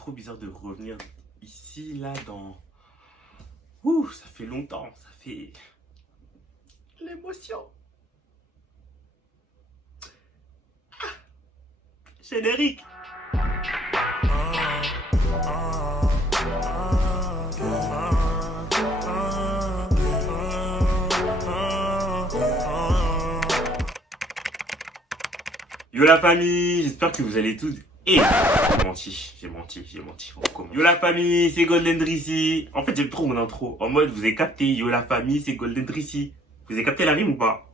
trop bizarre de revenir ici, là, dans... Ouh, ça fait longtemps, ça fait... L'émotion. Générique. Yo la famille, j'espère que vous allez tous... J'ai menti. Yo la famille, c'est Golden Drissi. En fait, j'aime trop mon intro. En mode, vous avez capté. Yo la famille, c'est Golden Drissi. Vous avez capté la rime ou pas?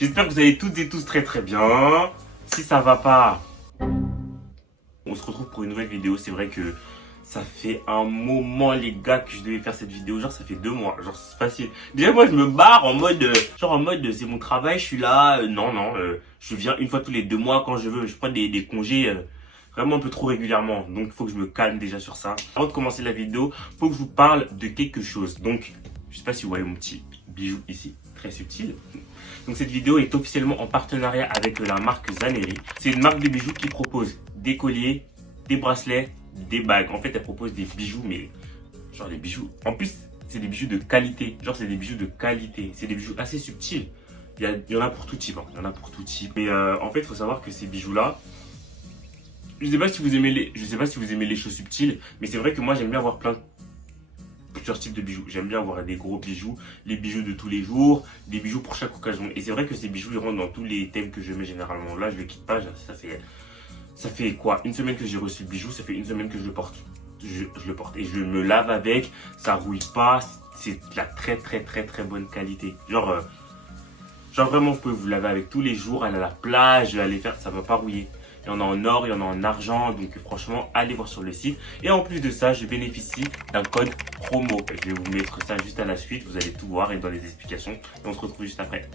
J'espère que vous allez toutes et tous très bien. Si ça va pas, on se retrouve pour une nouvelle vidéo. C'est vrai que ça fait un moment, les gars, que je devais faire cette vidéo. Genre, ça fait 2 mois. Genre, c'est facile. Déjà, moi, je me barre en mode... c'est mon travail, je suis là. Je viens une fois tous les 2 mois quand je veux. Je prends des congés vraiment un peu trop régulièrement. Donc, il faut que je me calme déjà sur ça. Avant de commencer la vidéo, il faut que je vous parle de quelque chose. Donc, je sais pas si vous voyez mon petit bijou ici, très subtil. Donc, cette vidéo est officiellement en partenariat avec la marque Zaneri. C'est une marque de bijoux qui propose des colliers, des bracelets, des bagues. En fait, elle propose des bijoux, mais genre des bijoux. En plus, c'est des bijoux de qualité. Genre, c'est des bijoux de qualité. C'est des bijoux assez subtils. Il y en a pour tout type. Il y en a pour tout type. Mais en fait, il faut savoir que ces bijoux-là, je sais pas si vous aimez les choses subtiles, mais c'est vrai que moi, j'aime bien avoir plusieurs types de bijoux. J'aime bien avoir des gros bijoux, les bijoux de tous les jours, des bijoux pour chaque occasion. Et c'est vrai que ces bijoux, ils rentrent dans tous les thèmes que je mets généralement. Là, je le quitte pas. Ça fait quoi? Une semaine que j'ai reçu le bijou, ça fait une semaine que je le porte. Je le porte et je me lave avec, ça rouille pas, c'est de la très bonne qualité. Genre vraiment, vous pouvez vous laver avec tous les jours, aller à la plage, aller faire, ça va pas rouiller. Il y en a en or, il y en a en argent, donc franchement, allez voir sur le site. Et en plus de ça, je bénéficie d'un code promo. Je vais vous mettre ça juste à la suite, vous allez tout voir et dans les explications. Et on se retrouve juste après.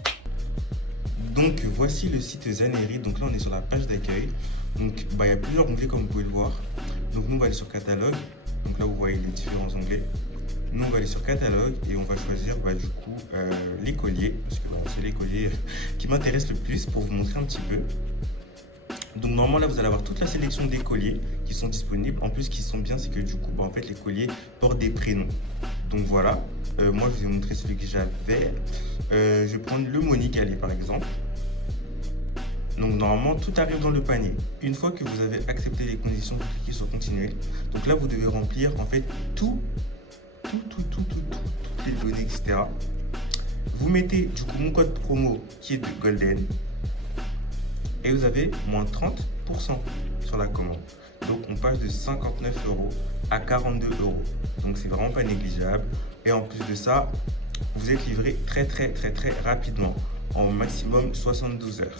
Donc voici le site Zaneri. Donc là on est sur la page d'accueil. Donc il y a plusieurs onglets comme vous pouvez le voir. Donc nous on va aller sur catalogue. Donc là vous voyez les différents onglets. Nous on va aller sur catalogue et on va choisir du coup les colliers. Parce que c'est les colliers qui m'intéressent le plus pour vous montrer un petit peu. Donc normalement là vous allez avoir toute la sélection des colliers qui sont disponibles. En plus ce qui sont bien c'est que du coup en fait les colliers portent des prénoms. Donc voilà, moi je vous ai montré celui que j'avais. Je vais prendre le Monique Allais par exemple. Donc normalement tout arrive dans le panier. Une fois que vous avez accepté les conditions, vous cliquez sur continuer. Donc là vous devez remplir en fait toutes les données, etc. Vous mettez du coup mon code promo qui est de Golden. Et vous avez moins 30% sur la commande. Donc on passe de 59 € à 42 €. Donc c'est vraiment pas négligeable. Et en plus de ça, vous êtes livré très rapidement, en maximum 72 heures.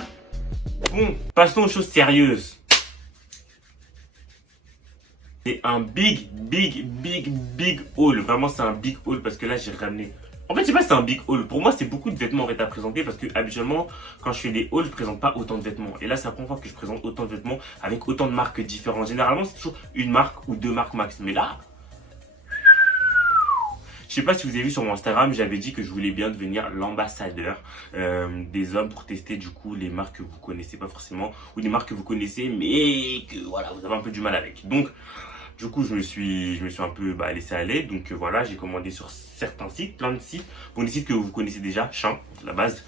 Bon, passons aux choses sérieuses. C'est un big haul. Vraiment, c'est un big haul parce que là, j'ai ramené... En fait, je sais pas si c'est un big haul. Pour moi, c'est beaucoup de vêtements en fait à présenter parce que habituellement, quand je fais des hauls, je présente pas autant de vêtements. Et là, c'est la première fois que je présente autant de vêtements avec autant de marques différentes. Généralement, c'est toujours une marque ou 2 marques max. Mais là, je sais pas si vous avez vu sur mon Instagram, j'avais dit que je voulais bien devenir l'ambassadeur des hommes pour tester du coup les marques que vous connaissez pas forcément ou des marques que vous connaissez mais que voilà, vous avez un peu du mal avec. Donc du coup, je me suis un peu laissé aller. Donc voilà, j'ai commandé sur certains sites, plein de sites. Bon, des sites que vous connaissez déjà, Shein, la base.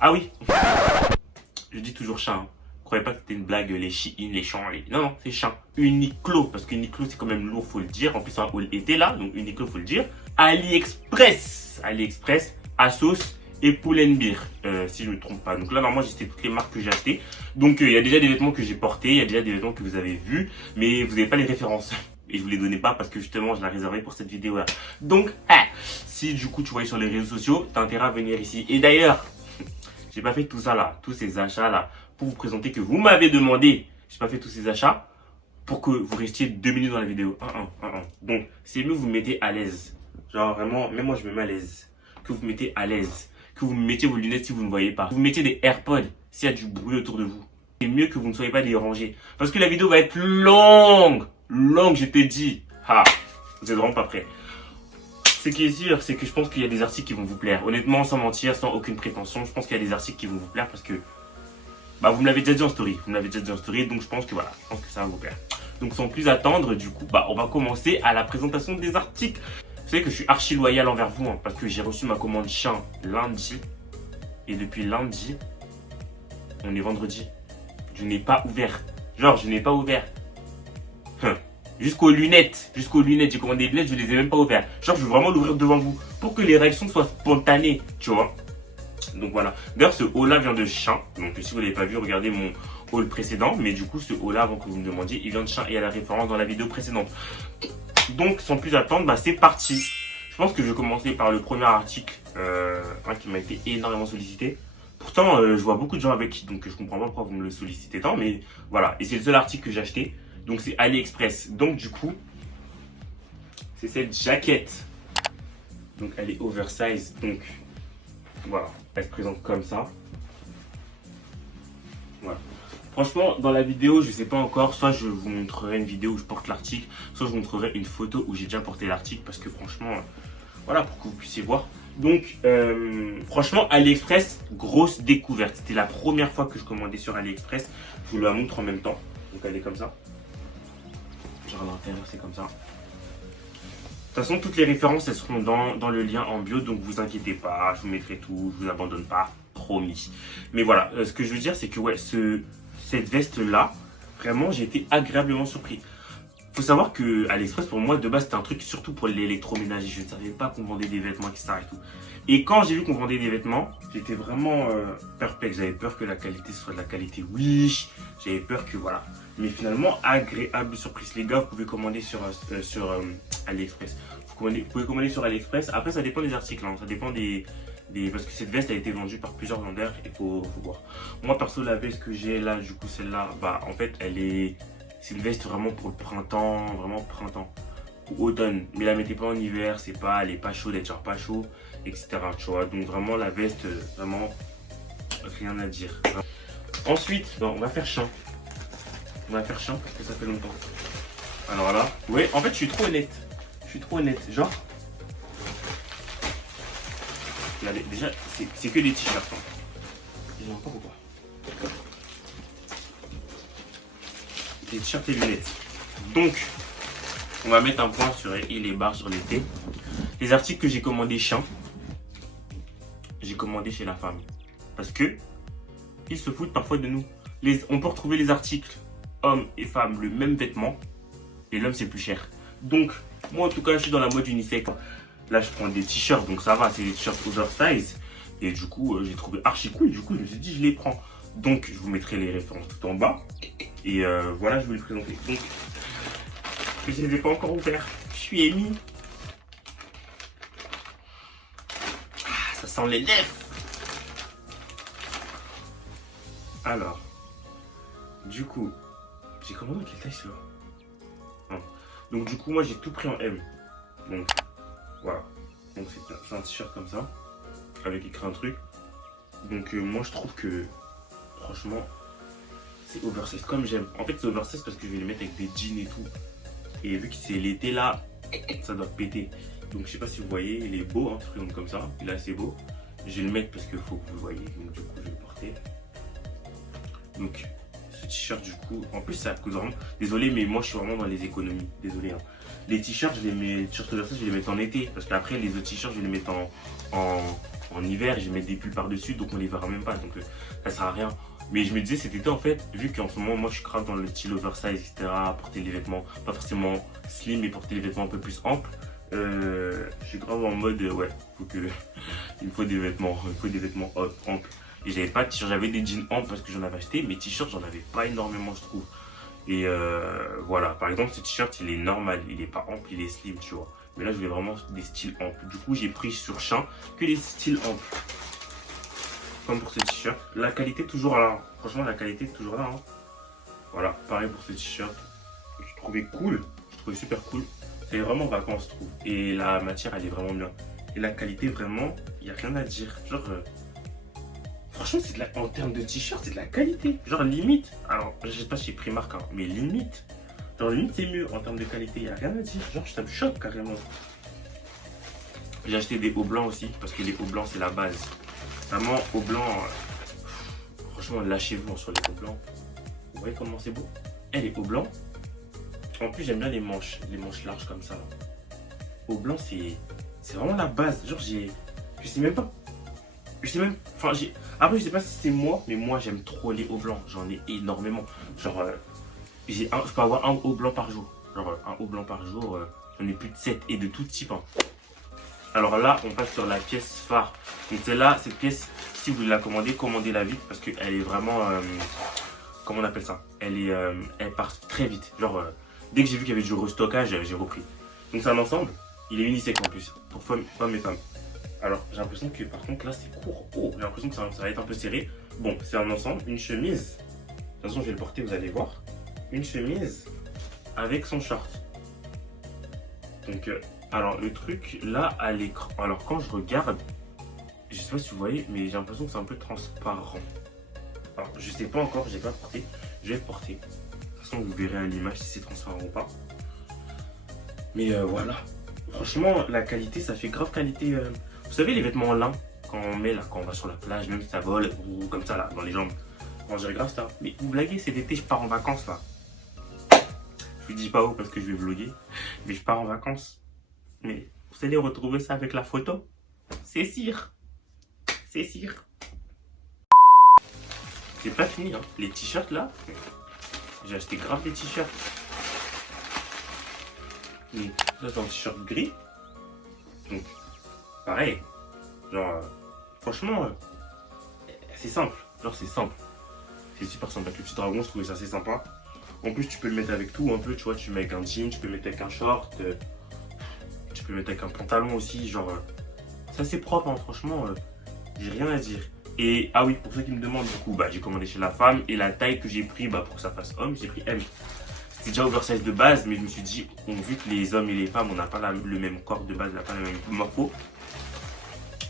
Ah oui, je dis toujours Shein. Hein. Croyez pas que c'était une blague, les Shein, les Shein, Non, c'est Shein. Uniqlo, parce que Uniqlo, c'est quand même lourd, faut le dire. En plus, un haul été là, donc Uniqlo, faut le dire. AliExpress, Asos et Pull&Bear, si je ne me trompe pas. Donc là, normalement, j'ai toutes les marques que j'ai achetées. Donc, il y a déjà des vêtements que j'ai portés, il y a déjà des vêtements que vous avez vus, mais vous n'avez pas les références. Et je vous les donnais pas parce que justement, je l'ai réservé pour cette vidéo-là. Donc, si du coup, tu voyais sur les réseaux sociaux, tu as intérêt à venir ici. Et d'ailleurs, j'ai pas fait tout ça là, tous ces achats là, pour vous présenter que vous m'avez demandé. J'ai pas fait tous ces achats pour que vous restiez 2 minutes dans la vidéo. Donc, c'est mieux que vous me mettez à l'aise. Genre vraiment, même moi je me mets à l'aise. Que vous me mettez à l'aise. Que vous me mettiez vos lunettes si vous ne voyez pas. Vous mettez des AirPods s'il y a du bruit autour de vous. C'est mieux que vous ne soyez pas dérangés. Parce que la vidéo va être longue. Longue, je t'ai dit. Vous êtes vraiment pas prêts. Ce qui est sûr, c'est que je pense qu'il y a des articles qui vont vous plaire. Honnêtement, sans mentir, sans aucune prétention, je pense qu'il y a des articles qui vont vous plaire parce que vous me l'avez déjà dit en story. Donc je pense que voilà, je pense que ça va vous plaire. Donc sans plus attendre, du coup, on va commencer à la présentation des articles. Vous savez que je suis archi loyal envers vous, hein, parce que j'ai reçu ma commande chien lundi. Et depuis lundi, on est vendredi. Je n'ai pas ouvert. Genre, je n'ai pas ouvert. Jusqu'aux lunettes, j'ai commandé des lunettes, je les ai même pas ouvertes. Genre, je veux vraiment l'ouvrir devant vous pour que les réactions soient spontanées, tu vois. Donc voilà. D'ailleurs, ce haul-là vient de Shein. Donc si vous l'avez pas vu, regardez mon haul précédent. Mais du coup, ce haul-là, avant que vous me demandiez, il vient de Shein et il y a la référence dans la vidéo précédente. Donc, sans plus attendre, c'est parti. Je pense que je vais commencer par le premier article qui m'a été énormément sollicité. Pourtant, je vois beaucoup de gens avec, donc je comprends pas pourquoi vous me le sollicitez tant. Mais voilà. Et c'est le seul article que j'ai acheté. Donc c'est AliExpress. Donc du coup, c'est cette jaquette. Donc elle est oversize. Donc voilà, elle se présente comme ça. Voilà. Franchement, dans la vidéo, je sais pas encore. Soit je vous montrerai une vidéo où je porte l'article, soit je vous montrerai une photo où j'ai déjà porté l'article. Parce que franchement, voilà, pour que vous puissiez voir. Donc franchement, AliExpress, grosse découverte. C'était la première fois que je commandais sur AliExpress. Je vous la montre en même temps. Donc elle est comme ça. Genre à l'intérieur, c'est comme ça. De toute façon, toutes les références, elles seront dans le lien en bio. Donc, vous inquiétez pas, je vous mettrai tout, je vous abandonne pas, promis. Mais voilà, ce que je veux dire, c'est que ouais, cette veste-là, vraiment, j'ai été agréablement surpris. Faut savoir que AliExpress, pour moi, de base, c'était un truc surtout pour l'électroménager. Je ne savais pas qu'on vendait des vêtements, etc. Et tout. Et quand j'ai vu qu'on vendait des vêtements, j'étais vraiment perplexe. J'avais peur que la qualité soit de la qualité Wish. J'avais peur que voilà. Mais finalement, agréable surprise. Les gars, vous pouvez commander sur AliExpress. Vous pouvez commander sur AliExpress. Après, ça dépend des articles. Hein. Ça dépend parce que cette veste a été vendue par plusieurs vendeurs. Il faut voir. Moi, perso, la veste que j'ai là, du coup, celle-là, en fait, c'est une veste vraiment pour le printemps. Vraiment printemps. Ou automne. Mais la mettez pas en hiver. Elle est pas chaude, elle tire pas chaud, etc. Tu vois. Donc, vraiment, la veste, vraiment, rien à dire. Ensuite, on va faire Shein. On va faire Shein parce que ça fait longtemps. Alors là, ouais, en fait, je suis trop honnête. Genre, regardez, déjà, c'est que des t-shirts. Hein. Ils ont encore ou pas? Des t-shirts et lunettes. Donc, on va mettre un point sur les barres sur l'été. Les articles que j'ai commandés Shein, j'ai commandé chez la femme. Parce que, ils se foutent parfois de nous. On peut retrouver les articles hommes et femmes le même vêtement et l'homme c'est plus cher. Donc moi en tout cas je suis dans la mode unisexe. Là je prends des t-shirts donc ça va, c'est des t-shirts oversize et du coup j'ai trouvé archi cool. Du coup je me suis dit je les prends. Donc je vous mettrai les références tout en bas et voilà je vais les présenter. Donc je ne les ai pas encore ouverts. Je suis ému. Ça sent les lèvres. Alors du coup j'ai commandé quelle taille celui-là? Donc du coup moi j'ai tout pris en M. Donc voilà. Donc c'est un t-shirt comme ça. Avec écrit un truc. Donc moi je trouve que franchement c'est oversize comme j'aime. En fait c'est oversize parce que je vais les mettre avec des jeans et tout. Et vu que c'est l'été là, ça doit péter. Donc je sais pas si vous voyez, il est beau, hein, se présente comme ça. Il est assez beau. Je vais le mettre parce qu'il faut que vous le voyez. Donc du coup je vais le porter. Donc ce t-shirt du coup, en plus ça coûte vraiment. Désolé mais moi je suis vraiment dans les économies. Désolé. Hein. Les t-shirts, les t-shirts oversize, je vais les mettre en été. Parce qu'après les autres t-shirts, je vais les mettre en hiver. Je vais mettre des pulls par-dessus, donc on les verra même pas. Donc ça sert à rien. Mais je me disais cet été en fait, vu qu'en ce moment moi je suis grave dans le style oversize, etc. Porter les vêtements, pas forcément slim, mais porter les vêtements un peu plus amples. Je suis grave en mode ouais, il me faut des vêtements, amples. Et j'avais pas de t-shirt, j'avais des jeans amples parce que j'en avais acheté, mais t-shirts j'en avais pas énormément je trouve. Et voilà, par exemple ce t-shirt il est normal, il est pas ample, il est slim tu vois. Mais là je voulais vraiment des styles amples. Du coup j'ai pris sur Shein que les styles amples. Comme pour ce t-shirt, la qualité toujours là. Franchement la qualité est toujours là. Hein. Voilà, pareil pour ce t-shirt. Je trouvais cool, je trouvais super cool. C'est vraiment vacances je trouve. Et la matière elle est vraiment bien. Et la qualité vraiment, il n'y a rien à dire. Genre franchement, en termes de t-shirt, c'est de la qualité. Genre limite, alors je sais pas chez Primark, hein, mais limite, genre limite c'est mieux en termes de qualité, il n'y a rien à dire. Genre ça me choque carrément. J'ai acheté des hauts blancs aussi, parce que les hauts blancs c'est la base. Vraiment, hauts blancs, franchement lâchez-vous sur les hauts blancs. Vous voyez comment c'est beau? Les hauts blancs, En plus, j'aime bien les manches larges comme ça. Au blanc, c'est vraiment la base. Genre, je sais même pas. Je sais même. Enfin, après, je sais pas si c'est moi, mais moi, j'aime trop les hauts blancs. J'en ai énormément. Genre, je peux avoir un haut blanc par jour. Genre, un haut blanc par jour, j'en ai plus de 7 et de tout type. Hein. Alors là, on passe sur la pièce phare. Donc, celle-là, cette pièce, si vous la commandez, commandez-la vite parce qu'elle est vraiment. Comment on appelle ça? Elle part très vite. Genre, dès que j'ai vu qu'il y avait du restockage, j'ai repris. Donc, c'est un ensemble. Il est unisexe en plus, pour femmes et femmes. Alors, j'ai l'impression que par contre, là, c'est court. Oh, j'ai l'impression que ça va être un peu serré. Bon, c'est un ensemble, une chemise. De toute façon, je vais le porter, vous allez voir. Une chemise avec son short. Donc, alors, le truc, là, à l'écran. Alors, quand je regarde, je sais pas si vous voyez, mais j'ai l'impression que c'est un peu transparent. Alors, je sais pas encore, j'ai pas porté. Je vais le porter. De toute façon, vous verrez à l'image si c'est transparent ou pas. Mais voilà. Franchement, la qualité, ça fait grave qualité. Vous savez, les vêtements en lin, quand on met là, quand on va sur la plage, même si ça vole, ou comme ça là, dans les jambes. Bon, j'ai grave ça. Mais vous blaguez, cet été, je pars en vacances là. Je vous dis pas où parce que je vais vlogger, mais je pars en vacances. Mais vous allez retrouver ça avec la photo. C'est sûr. C'est sûr. C'est pas fini, hein. Les t-shirts là, j'ai acheté grave des t-shirts. Donc, ça c'est un t-shirt gris. Donc, pareil. Genre, franchement, c'est simple. Genre, c'est simple. C'est super simple. Avec le petit dragon, je trouvais ça assez sympa. En plus, tu peux le mettre avec tout un peu. Tu vois, tu le mets avec un jean, tu peux le mettre avec un short. Tu peux le mettre avec un pantalon aussi. Genre, c'est assez propre, hein, franchement. J'ai rien à dire. Et, ah oui, pour ceux qui me demandent, du coup, bah, j'ai commandé chez la femme. Et la taille que j'ai pris bah, pour que ça fasse homme, j'ai pris M. C'est déjà oversize de base, mais je me suis dit, vu que les hommes et les femmes, on n'a pas le même corps de base, on n'a pas le même morpho.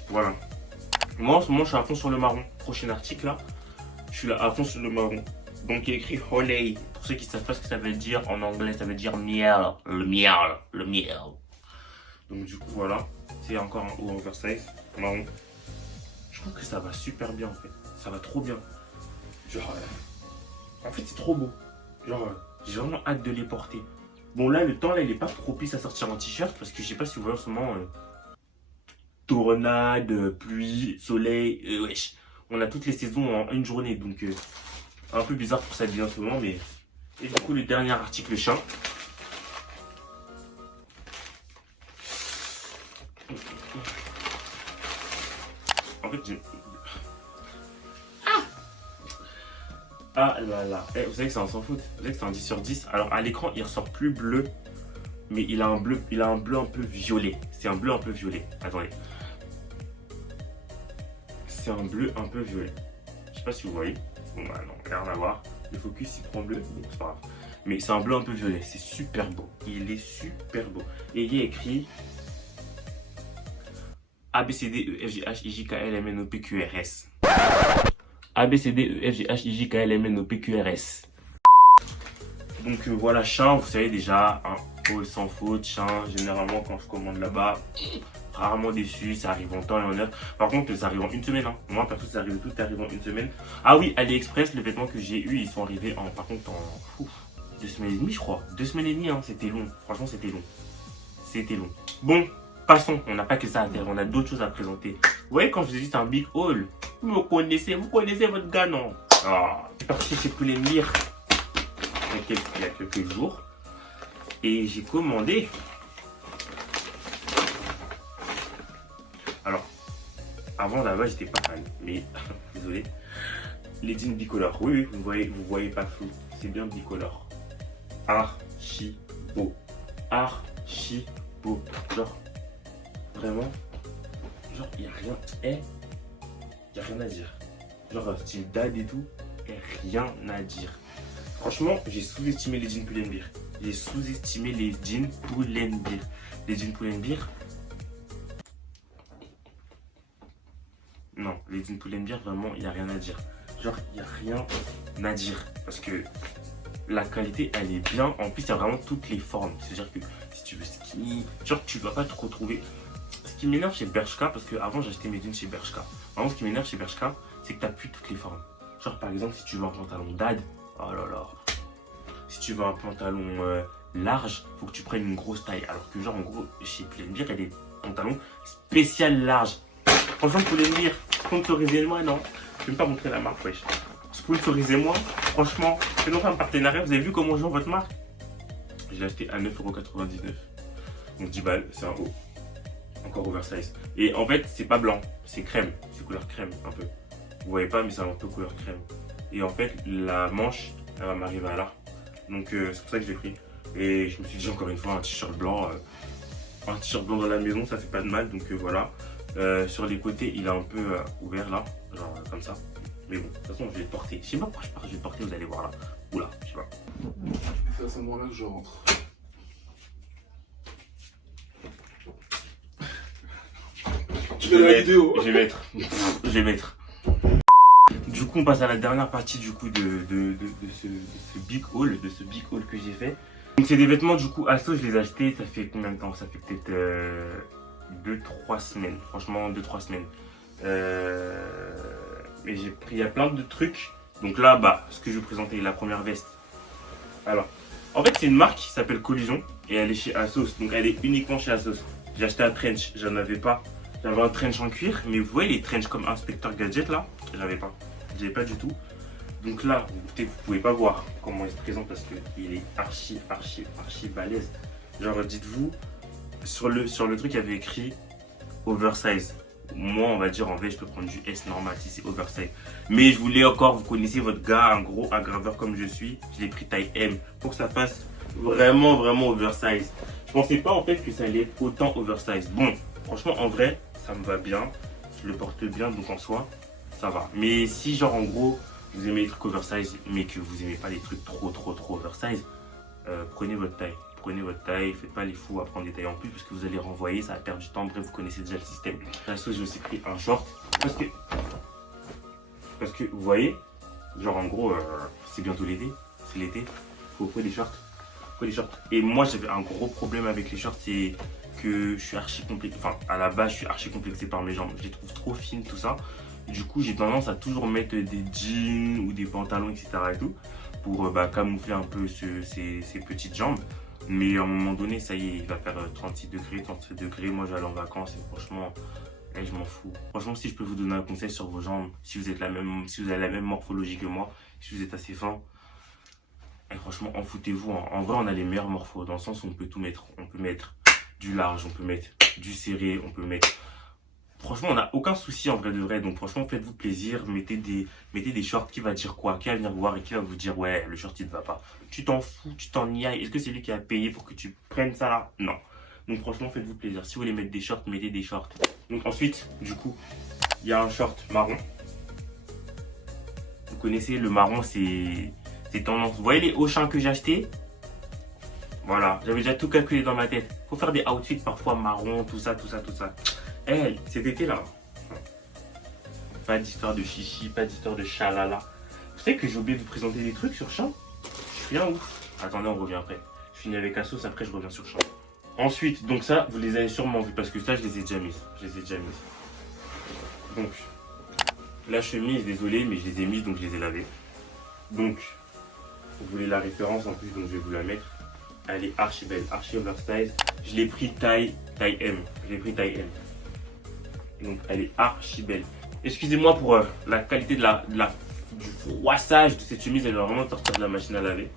Voilà. Moi, en ce moment, je suis à fond sur le marron. Prochain article, là, je suis là à fond sur le marron. Donc, il y a écrit honey. Pour ceux qui ne savent pas ce que ça veut dire en anglais, ça veut dire miel. Le miel. Le miel. Donc, du coup, voilà. C'est encore un haut oversize, marron. Je trouve que ça va super bien, en fait. Ça va trop bien. Genre, en fait, c'est trop beau. Genre, j'ai vraiment hâte de les porter. Bon, là, le temps, là, il est pas propice à sortir en t-shirt parce que je sais pas si vous voyez en ce moment, tornade, pluie, soleil, wesh. On a toutes les saisons en une journée, donc un peu bizarre pour s'habiller en ce moment, mais... Et du coup, le dernier article chien. En fait, j'ai... Ah là là, vous savez que c'est un sans faute, vous savez que c'est un 10 sur 10. Alors à l'écran il ressort plus bleu, mais il a un bleu un peu violet. C'est un bleu un peu violet. Attendez. C'est un bleu un peu violet. Je sais pas si vous voyez. Bon bah non, rien à voir. Le focus il prend bleu, donc c'est pas grave. Mais c'est un bleu un peu violet, c'est super beau. Il est super beau. Et il y a écrit A, B, C, D, E, F, G, H, I, J, K, L, M, N, O, P, Q, R, S. A, B, C, D, E, F, G, H, I, J, K, L, M, N, O, P, Q, R, S. Donc voilà, chien, vous savez déjà, un haul sans faute, chien, généralement quand je commande là-bas, rarement déçu, ça arrive en temps et en heure. Par contre, ça arrive en une semaine, hein. Moi, perso, ça arrive, tout arrive en une semaine. Ah oui, AliExpress, les vêtements que j'ai eu, ils sont arrivés en, par contre, en 2 semaines et demie, je crois. 2 semaines et demie, hein, c'était long. Franchement, c'était long. C'était long. Bon, passons, on n'a pas que ça à faire, on a d'autres choses à présenter. Vous voyez, quand je vous ai dit c'est un big haul, vous connaissez votre gars, non? Ah, j'ai parti chez Pull&Bear il y a quelques jours et j'ai commandé. Alors, avant là-bas, j'étais pas fan, mais désolé. Les jeans bicolores, oui, vous voyez pas flou, c'est bien bicolore. Archi beau, archi beau, genre vraiment, genre il y a rien, y a rien à dire. Genre style dad et tout, y a rien à dire. Franchement, j'ai sous-estimé les jeans Pull&Bear. J'ai sous-estimé les jeans Pull&Bear. Les jeans Pull&Bear. Non, les jeans Pull&Bear, vraiment, il n'y a rien à dire. Genre, il n'y a rien à dire. Parce que la qualité, elle est bien. En plus, il y a vraiment toutes les formes. C'est-à-dire que si tu veux skinny, genre, tu ne vas pas te retrouver. Ce qui m'énerve chez Bershka, parce qu'avant, j'achetais mes jeans chez Bershka. Vraiment, ce qui m'énerve chez Bershka, c'est que tu n'as plus toutes les formes. Genre, par exemple, si tu veux un pantalon dad, oh là là. Si tu veux un pantalon large, faut que tu prennes une grosse taille. Alors que genre en gros, chez Pull&Bear, il y a des pantalons spécial large. Franchement, Pull&Bear, sponsorisez-moi, non. Je vais même pas montrer la marque, wesh. Sponsorisez-moi, franchement, faisons un partenariat. Vous avez vu comment je vends votre marque? Je l'ai acheté à 9,99€. Donc 10 balles, c'est un haut. Encore oversize. Et en fait, c'est pas blanc, c'est crème. C'est couleur crème, un peu. Vous voyez pas, mais c'est un peu couleur crème. Et en fait, la manche, elle va m'arriver à là. Donc c'est pour ça que je l'ai pris. Et je me suis dit encore une fois, un t-shirt blanc dans la maison, ça fait pas de mal. Donc voilà. Sur les côtés, il est un peu ouvert là, genre comme ça. Mais bon, de toute façon, je vais le porter. Je sais pas pourquoi je vais le porter, vous allez voir là. Oula, je sais pas. C'est à ce moment-là que je rentre. Je vais mettre. Du coup, on passe à la dernière partie du coup de ce big haul, que j'ai fait. Donc c'est des vêtements du coup Asos, je les ai achetés, ça fait combien de temps? Ça fait peut-être 2-3 semaines, franchement 2-3 semaines. Mais j'ai pris, il y a plein de trucs. Donc là, bah, ce que je vais vous présenter, la première veste. Alors, en fait c'est une marque qui s'appelle Collision et elle est chez Asos, donc elle est uniquement chez Asos. J'ai acheté un trench, j'en avais pas. J'avais un trench en cuir, mais vous voyez les trench comme Inspecteur Gadget là, j'avais pas du tout. Donc là, vous pouvez pas voir comment il se présente parce qu'il est archi balèze. Genre dites-vous, sur le truc il y avait écrit oversize. Moi on va dire en vrai je peux prendre du S normal si c'est oversize. Mais je voulais encore, vous connaissez votre gars, un gros aggraveur comme je suis, je l'ai pris taille M pour que ça fasse vraiment oversize. Je pensais pas en fait que ça allait être autant oversize. Bon, franchement en vrai, ça me va bien, je le porte bien donc en soi, ça va. Mais si genre en gros, vous aimez les trucs oversize mais que vous aimez pas les trucs trop oversize, prenez votre taille, faites pas les fous à prendre des tailles en plus parce que vous allez renvoyer, ça va perdre du temps, bref vous connaissez déjà le système. La chose, j'ai aussi pris un short parce que vous voyez, genre en gros, c'est bientôt l'été, c'est l'été, faut des shorts. Et moi j'avais un gros problème avec les shorts, c'est que je suis archi complexé, enfin à la base je suis archi complexé par mes jambes, je les trouve trop fines tout ça. Et du coup j'ai tendance à toujours mettre des jeans ou des pantalons etc et tout pour camoufler un peu ces petites jambes. Mais à un moment donné ça y est, il va faire 36 degrés, moi j'allais en vacances et franchement je m'en fous. Franchement si je peux vous donner un conseil sur vos jambes, si vous avez la même morphologie que moi, si vous êtes assez fin, et franchement, en foutez-vous. En vrai, on a les meilleurs morphos dans le sens où on peut tout mettre. On peut mettre du large, on peut mettre du serré, on peut mettre... Franchement, on n'a aucun souci en vrai de vrai. Donc franchement, faites-vous plaisir. Mettez des shorts. Qui va dire quoi? Qui va venir vous voir et qui va vous dire ouais, le short il ne va pas. Tu t'en fous, tu t'en y ailles. Est-ce que c'est lui qui a payé pour que tu prennes ça là? Non. Donc franchement, faites-vous plaisir. Si vous voulez mettre des shorts, mettez des shorts. Donc ensuite, du coup, il y a un short marron. Vous connaissez le marron, c'est tendance. Vous voyez les Auchan que j'ai acheté? Voilà, j'avais déjà tout calculé dans ma tête. Faut faire des outfits parfois marron, tout ça. Eh, cet été là, pas d'histoire de chichi, pas d'histoire de chalala. Vous savez que j'ai oublié de vous présenter des trucs sur Champ? Je suis un ouf. Attendez, on revient après. Je finis avec Asos, après je reviens sur Champ. Ensuite, donc ça, vous les avez sûrement vus parce que ça, je les ai déjà mis. Donc, la chemise, désolé, mais je les ai mises donc je les ai lavées. Donc, vous voulez la référence en plus, donc je vais vous la mettre. Elle est archi belle, archi oversize. Je l'ai pris taille M. Donc elle est archi belle. Excusez-moi pour la qualité du froissage de cette chemise, elle va vraiment sortir de la machine à laver.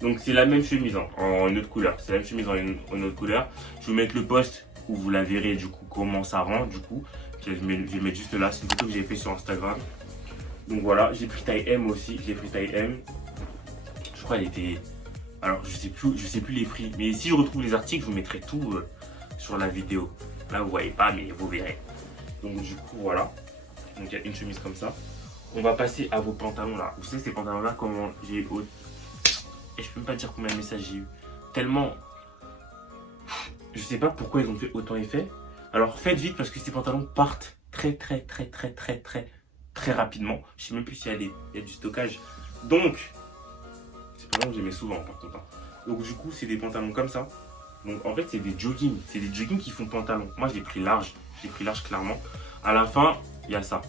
Donc c'est la même chemise en une autre couleur. Je vais vous mettre le post où vous la verrez du coup comment ça rend du coup. Je vais mettre juste là, c'est une photo que j'ai fait sur Instagram. Donc voilà, j'ai pris taille M aussi, Je crois qu'elle était... Alors je sais plus les prix, mais si je retrouve les articles, je vous mettrai tout sur la vidéo. Là vous voyez pas, mais vous verrez. Donc du coup voilà, donc il y a une chemise comme ça. On va passer à vos pantalons là. Vous savez ces pantalons là, comment j'ai eu... Et je peux même pas dire combien de messages j'ai eu. Tellement... Je sais pas pourquoi ils ont fait autant effet. Alors faites vite parce que ces pantalons partent très rapidement. Je sais même plus s'il y a du stockage. Donc... C'est pas que j'aimais souvent par contre. Donc du coup c'est des pantalons comme ça. Donc en fait c'est des jogging. C'est des jogging qui font pantalon. Moi je l'ai pris large. Clairement. À la fin il y a ça.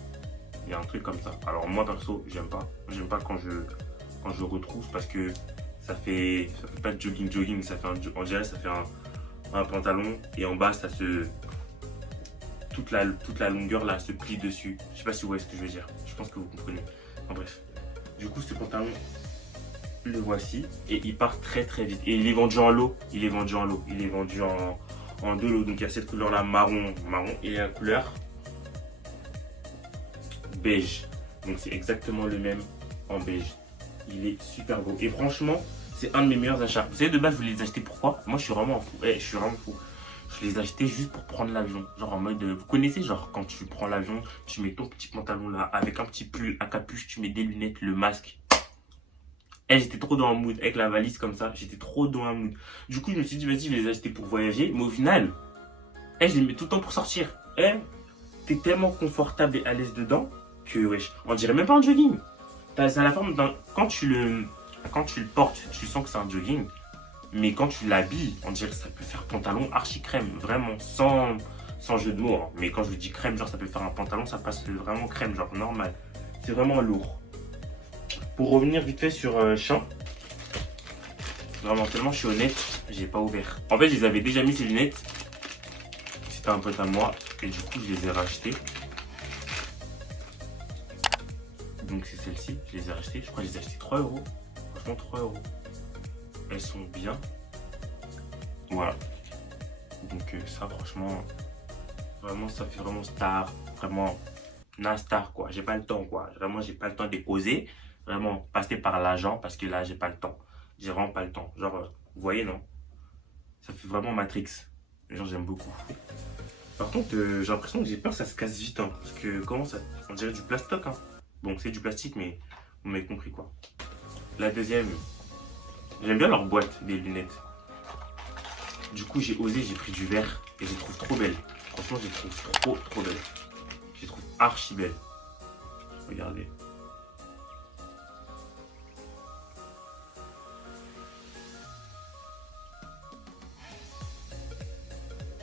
Il y a un truc comme ça. Alors moi perso j'aime pas. J'aime pas quand je retrousse parce que Ça fait pas de jogging, ça fait on dirait ça fait un pantalon et en bas ça se toute la longueur là se plie dessus. Je sais pas si vous voyez ce que je veux dire. Je pense que vous comprenez. En bref. Du coup ce pantalon, le voici et il part très très vite. Et il est vendu en lot. Il est vendu en deux lots. Donc il y a cette couleur là marron et la couleur beige. Donc c'est exactement le même en beige. Il est super beau. Et franchement, c'est un de mes meilleurs achats. Vous savez, de base, je voulais les acheter pourquoi? Moi, je suis vraiment fou. Je suis vraiment fou. Je les ai achetés juste pour prendre l'avion. Genre en mode, vous connaissez, genre quand tu prends l'avion, tu mets ton petit pantalon là, avec un petit pull à capuche, tu mets des lunettes, le masque. J'étais trop dans un mood, avec la valise comme ça, j'étais trop dans un mood. Du coup, je me suis dit, vas-y, je vais les acheter pour voyager. Mais au final, je les mets tout le temps pour sortir. T'es tellement confortable et à l'aise dedans que, wesh, on dirait même pas un jogging. Ça a la forme d'un... Quand tu le portes, tu sens que c'est un jogging. Mais quand tu l'habilles, on dirait que ça peut faire pantalon archi crème. Vraiment, sans jeu de mots. Hein. Mais quand je vous dis crème, genre ça peut faire un pantalon, ça passe vraiment crème, genre normal. C'est vraiment lourd. Pour revenir vite fait sur Shein. Vraiment, tellement je suis honnête, j'ai pas ouvert. En fait, je les avais déjà mis ces lunettes. C'était un pote à moi. Et du coup, je les ai rachetées. Donc c'est celle-ci, je les ai achetées. Je crois que je les ai achetées 3 €. Franchement 3 €. Elles sont bien. Voilà. Donc ça franchement, vraiment ça fait vraiment star. Vraiment Nastar quoi. J'ai pas le temps quoi. Vraiment j'ai pas le temps de déposer. Vraiment passer par l'agent parce que là j'ai pas le temps. J'ai vraiment pas le temps. Genre vous voyez non? Ça fait vraiment Matrix. Genre j'aime beaucoup. Par contre j'ai l'impression que j'ai peur que ça se casse vite hein, parce que comment ça, on dirait du plastoc hein. Bon, c'est du plastique, mais vous m'avez compris quoi. La deuxième, j'aime bien leur boîte des lunettes. Du coup, j'ai osé, j'ai pris du verre et je les trouve trop belles. Franchement, je les trouve trop belles. Je les trouve archi belles. Regardez.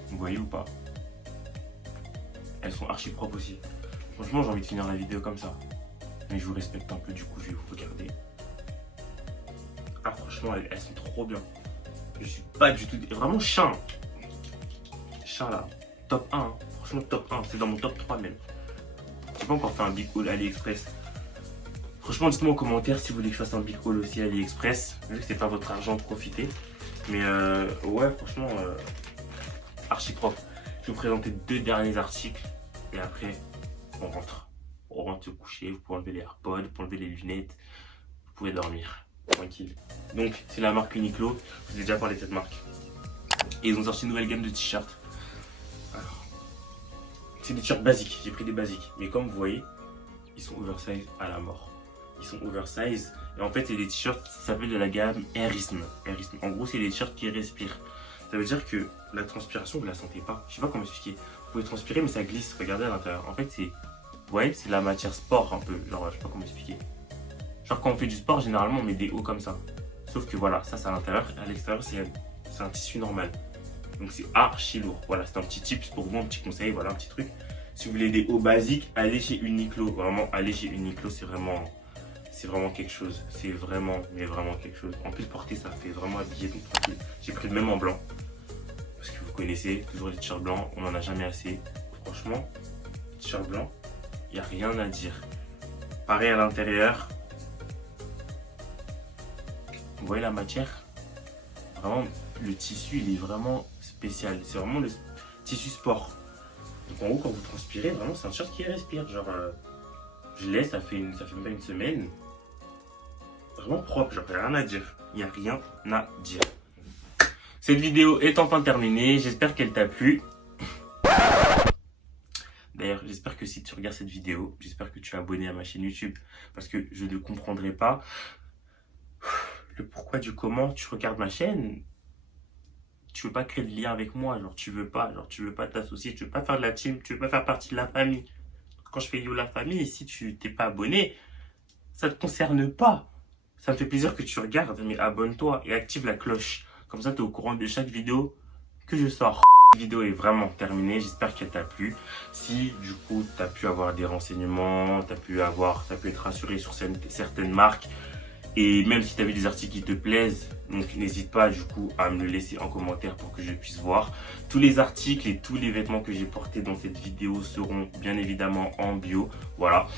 Vous voyez ou pas? Elles sont archi propres aussi. Franchement, j'ai envie de finir la vidéo comme ça. Mais je vous respecte un peu, du coup, je vais vous regarder. Ah, franchement, elles sont trop bien. Je suis pas du tout... Vraiment, Shein. Shein, là. Top 1. Hein. Franchement, top 1. C'est dans mon top 3, même. J'ai pas encore fait un big haul AliExpress. Franchement, dites-moi en commentaire si vous voulez que je fasse un big haul aussi AliExpress. Vu que c'est pas votre argent, profitez. Mais ouais, franchement, archi propre. Je vais vous présenter 2 derniers articles. Et après, on rentre. On rentre se coucher, vous pouvez enlever les AirPods, vous pouvez enlever les lunettes, vous pouvez dormir, tranquille. Donc, c'est la marque Uniqlo, je vous ai déjà parlé de cette marque. Et ils ont sorti une nouvelle gamme de t-shirts. Alors, c'est des t-shirts basiques, j'ai pris des basiques. Mais comme vous voyez, ils sont oversize à la mort. Ils sont oversize. Et en fait, c'est des t-shirts, ça s'appelle de la gamme Airism. En gros, c'est des t-shirts qui respirent. Ça veut dire que la transpiration, vous la sentez pas. Je sais pas comment expliquer. Vous pouvez transpirer, mais ça glisse. Regardez à l'intérieur. En fait, c'est... Vous voyez, c'est la matière sport un peu, genre je sais pas comment expliquer. Genre quand on fait du sport, généralement on met des hauts comme ça. Sauf que voilà, ça c'est à l'intérieur, et à l'extérieur c'est un tissu normal. Donc c'est archi lourd. Voilà, c'est un petit tips pour vous, un petit conseil, voilà un petit truc. Si vous voulez des hauts basiques, allez chez Uniqlo. Vraiment, allez chez Uniqlo, c'est vraiment quelque chose. C'est vraiment, mais vraiment quelque chose. En plus porter, ça fait vraiment habillé, donc tranquille. J'ai pris le même en blanc. Parce que vous connaissez, toujours les t-shirts blancs, on en a jamais assez. Franchement, t-shirt blanc. Il n'y a rien à dire. Pareil à l'intérieur. Vous voyez la matière? Vraiment, le tissu, il est vraiment spécial. C'est vraiment le tissu sport. Donc en gros, quand vous transpirez, vraiment, c'est un t-shirt qui respire. Genre, je l'ai, ça fait même pas une semaine. Vraiment propre, genre, rien à dire. Il n'y a rien à dire. Cette vidéo est enfin terminée. J'espère qu'elle t'a plu. D'ailleurs, j'espère que si tu regardes cette vidéo, j'espère que tu es abonné à ma chaîne YouTube. Parce que je ne comprendrai pas le pourquoi du comment tu regardes ma chaîne. Tu veux pas créer de lien avec moi, genre tu veux pas t'associer, tu veux pas faire de la team, tu veux pas faire partie de la famille. Quand je fais yo la famille, si tu t'es pas abonné, ça te concerne pas. Ça me fait plaisir que tu regardes, mais abonne-toi et active la cloche. Comme ça, tu es au courant de chaque vidéo que je sors. La vidéo est vraiment terminée, j'espère qu'elle t'a plu. Si du coup tu as pu avoir des renseignements, tu as pu être rassuré sur certaines marques, Et même si tu as vu des articles qui te plaisent, donc n'hésite pas du coup à me le laisser en commentaire pour que je puisse voir. Tous les articles et tous les vêtements que j'ai portés dans cette vidéo seront bien évidemment en bio. Voilà.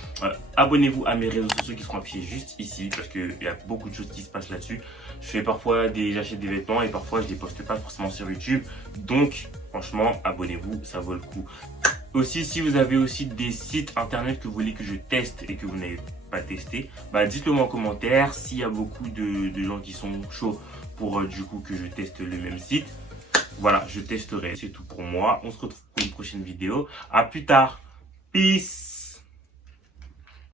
Abonnez-vous à mes réseaux sociaux qui seront affichés juste ici parce qu'il y a beaucoup de choses qui se passent là-dessus. J'achète des vêtements et parfois je les poste pas forcément sur YouTube. Donc franchement, abonnez-vous, ça vaut le coup. Aussi, si vous avez aussi des sites internet que vous voulez que je teste et que vous n'avez pas testé, dites-le moi en commentaire. S'il y a beaucoup de gens qui sont chauds pour du coup que je teste le même site, voilà, je testerai. C'est tout pour moi. On se retrouve pour une prochaine vidéo. À plus tard. Peace.